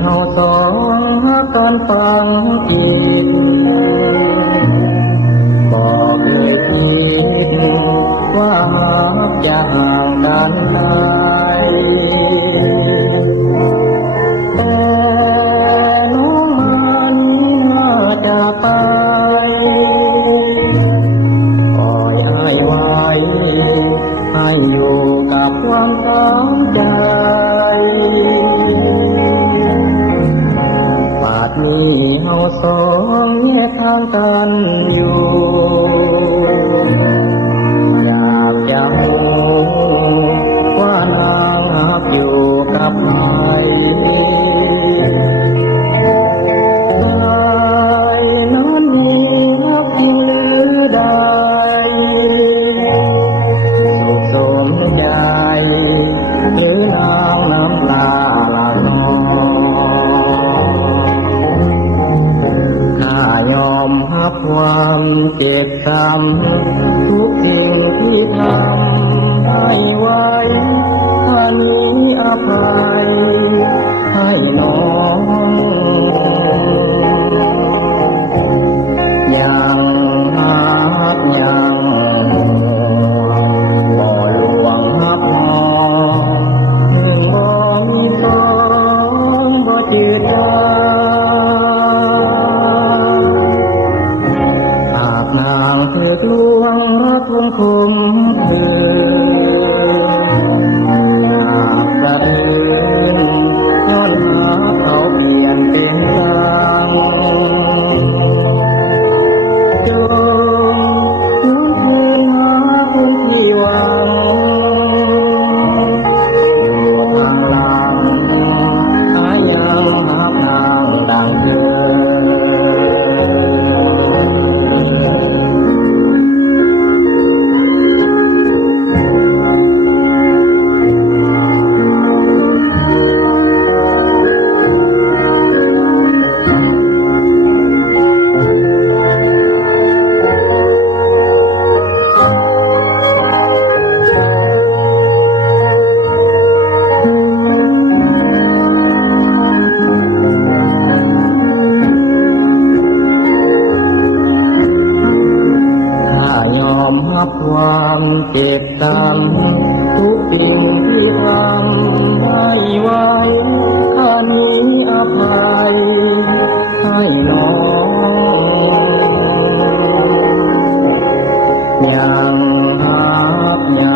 เฮาสองตอนฟังผิดบอกอยู่คิดว่าจะห่างกันได้แต่น้องมันจะไปปล่อยให้ไว้ให้อยู่กับความตั้งใจป่านนี้เฮาสองแยกทางกันอยู่อยากจะรู้ว่านางหักอยู่กับใครนั้นมีรักจริงหรือใดสุขสมใจหรือนางน้ำตาหลั่งนองข้ายอมรับความเจ็บช้ำทุกสิ่งที่ทำให้ไว้ถ้านี้อภัยให้น้องยังหักยังบ่ลวงหักหองหนึ่งบ่มีสองบ่จืดจางหากนางถูกลวงรักวงคมคืนอยากจะลืมย้อนหาเขาเปลี่ยนเป็นลางจงย้อนคืนหาคนที่หวังอยู่ทางหลังหายังหาทางดังเดิรับความเจ็บช้ำทุกสิ่งที่ทำให้ไว้ข้านี้อภัยให้น้องยังหักยัง